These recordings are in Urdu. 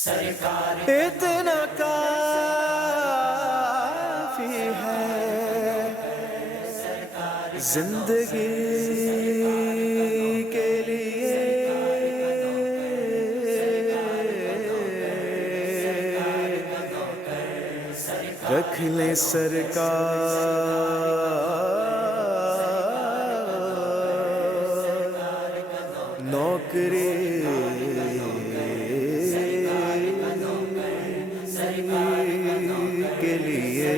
اتنا کافی ہے زندگی کے لیے، رکھ لیں سرکار نوکری کے لیے،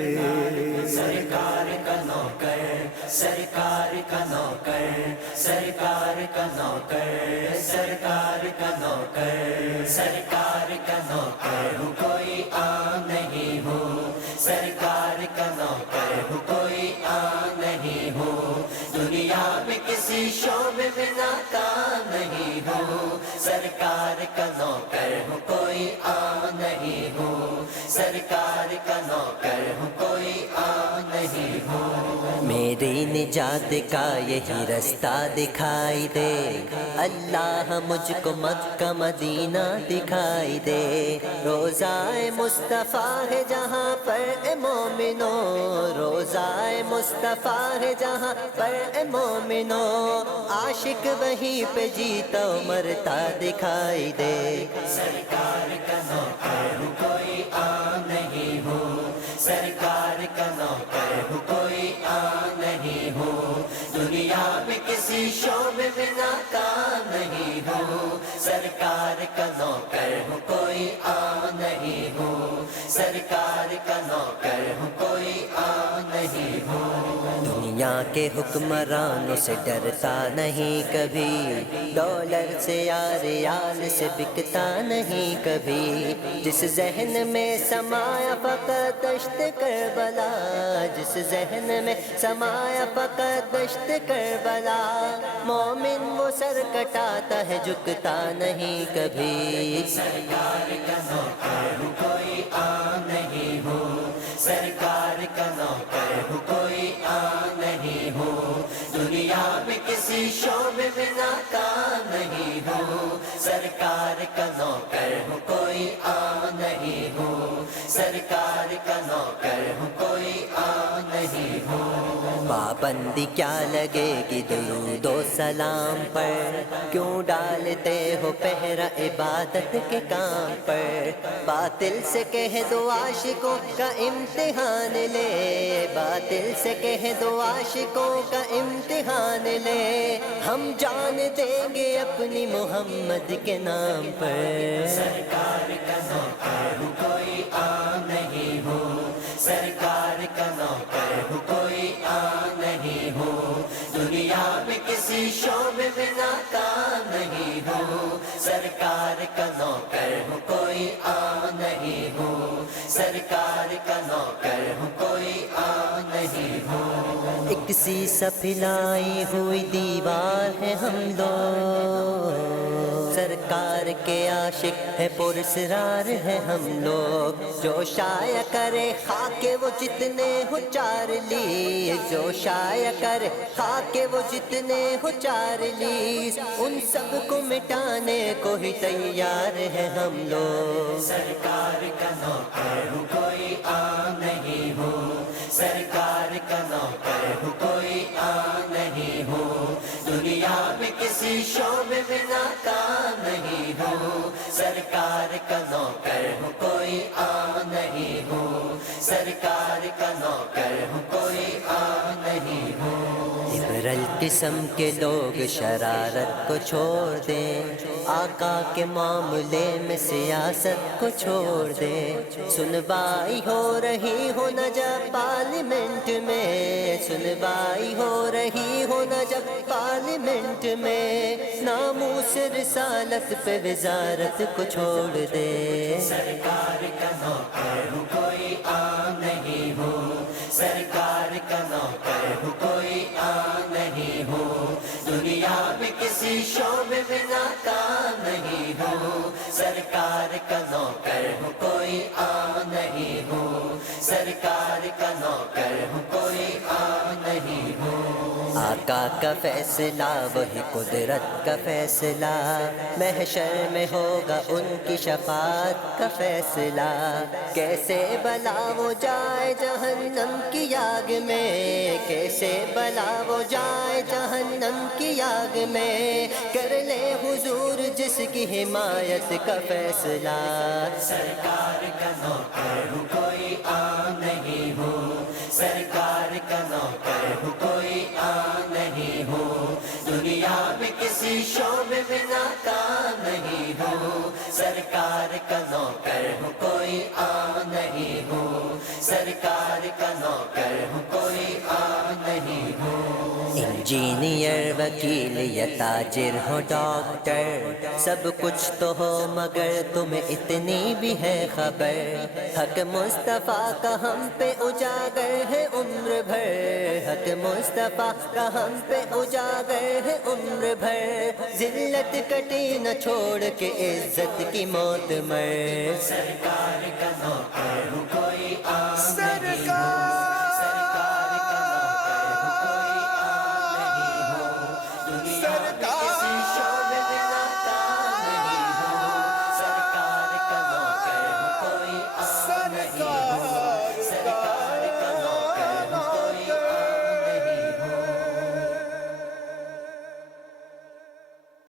سرکار کا نوکر، سرکار کا نوکر، سرکار کا نوکر، سرکار کا نوکر، سرکار کا نوکر ہوں کوئی عام نہیں ہوں، سرکار کا نوکر ہوں کوئی عام نہیں ہوں، دنیا میں کسی شعبے میں ناکام نہیں ہوں، سرکار کا نوکر ہوں کوئی عام نہیں ہوں، سرکار کا نوکر ہوں کوئی عام نہیں ہوں۔ میری نجات کا یہی رستہ دکھائی دے، اللہ مجھ کو مکہ مدینہ دکھائی دے، روضہ مصطفیٰ ہے جہاں پر اے مومنو، روضہ مصطفیٰ ہے جہاں پر اے مومنو، عاشق وہیں پہ جیتا مرتا دکھائی دے، سرکار کا نوکر ہوں کوئی عام نہیں ہوں، سرکار کا نوکر ہوں کوئی عام نہیں ہوں، دنیا میں کسی شعبے میں ناکام نہیں ہوں، سرکار کا نوکر ہوں کوئی عام نہیں ہوں، سرکار کا نوکر ہوں کوئی عام نہیں ہوں، دنیا کے حکمرانوں سے ڈرتا نہیں کبھی، ڈالر سے یا ریال سے بکتا نہیں کبھی، جس ذہن میں سمایا فقط دشت کربلا، جس ذہن میں سمایا فقط دشت کربلا، مومن وہ سر کٹاتا ہے جھکتا نہیں کبھی، سرکار کا نوکر ہوں کوئی عام نہیں ہوں، سرکار کا نوکر ہوں کوئی عام نہیں ہوں، دنیا میں کسی شعبے میں ناکام نہیں ہوں، سرکار کا نوکر ہوں کوئی عام نہیں ہوں، سرکار کا نوکر ہوں کوئی عام نہیں ہوں، پابندی کیا لگے گی درود و سلام پر، کیوں ڈالتے ہو پہرا عبادت کے کام پر، باطل سے کہہ دو عاشقوں کا امتحان لے، باطل سے کہہ دو عاشقوں کا امتحان لے، ہم جان دیں گے اپنی محمد کے نام پر، سرکار کا نوکر ہوں کوئی عام نہیں ہوں، سرکار کا نوکر ہوں کوئی عام نہیں ہوں، دنیا میں کسی شعبے میں ناکام نہیں ہوں، سرکار کا نوکر ہوں کوئی عام نہیں ہوں، سرکار کا نوکر ہوں کوئی عام نہیں ہوں، ایک سی سپلائی ہوئی دیوار ہے ہم لوگ، سرکار کے عاشق ہے پراسرار ہے ہم لوگ، جو شائع کرے خاک وہ جتنے ہو چارلی، جو شائع کرے خاک وہ جتنے ہو چارلی، ان سب کو مٹانے کو ہی تیار ہے ہم لوگ، سرکار کا نوکر ہوں کوئی عام نہیں ہوں، سرکار کا نوکر ہوں کوئی عام نہیں ہوں، دنیا میں کسی شعبے میں ناکام نہیں ہوں، سرکار کا نوکر ہوں کوئی عام نہیں ہوں، سرکار کا نوکر ہوں کوئی عام نہیں ہوں، لبرل قسم کے لوگ شرارت کو چھوڑ دیں، آقا کے معاملے میں سیاست کو چھوڑ دیں، سنوائی ہو رہی ہو نہ جب پارلیمنٹ میں، سنوائی ہو رہی ہو نہ جب پارلیمنٹ میں، ناموس رسالت پہ وزارت کو چھوڑ دے، سرکار کا نوکر ہوں کوئی عام نہیں ہوں، سرکار کا نوکر ہوں کوئی عام نہیں ہوں، دنیا میں کسی شعبے میں ناکام نہیں ہوں، سرکار کا نوکر ہوں کوئی عام نہیں ہوں، سرکار کا نوکر ہوں کوئی عام نہیں ہوں، آقا کا فیصلہ وہی قدرت کا فیصلہ، محشر میں ہوگا ان کی شفاعت کا فیصلہ، کیسے بلا وہ جائے جہنم کی آگ میں، کیسے بلا وہ جائے جہنم کی آگ میں، کر لے حضور جس کی حمایت کا فیصلہ۔ سرکار کا نوکر ہوں کوئی عام نہیں ہوں، سرکار کا نوکر ہوں کوئی عام نہیں ہوں، دنیا میں کسی شعبے میں ناکام نہیں ہوں، سرکار کا نوکر ہوں کوئی عام نہیں ہوں، سرکار کا نوکر ہوں کوئی عام نہیں ہوں۔ انجینئر وکیل یا تاجر ہو ڈاکٹر، سب کچھ تو ہو مگر تمہیں اتنی بھی ہے خبر، حق مصطفیٰ کا ہم پہ اجاگر ہے عمر بھر، حق مصطفیٰ کا ہم پہ اجاگر ہے عمر بھر، ذلت کٹی نہ چھوڑ کے عزت کی موت مر۔ سرکار کا نوکر ہوں کوئی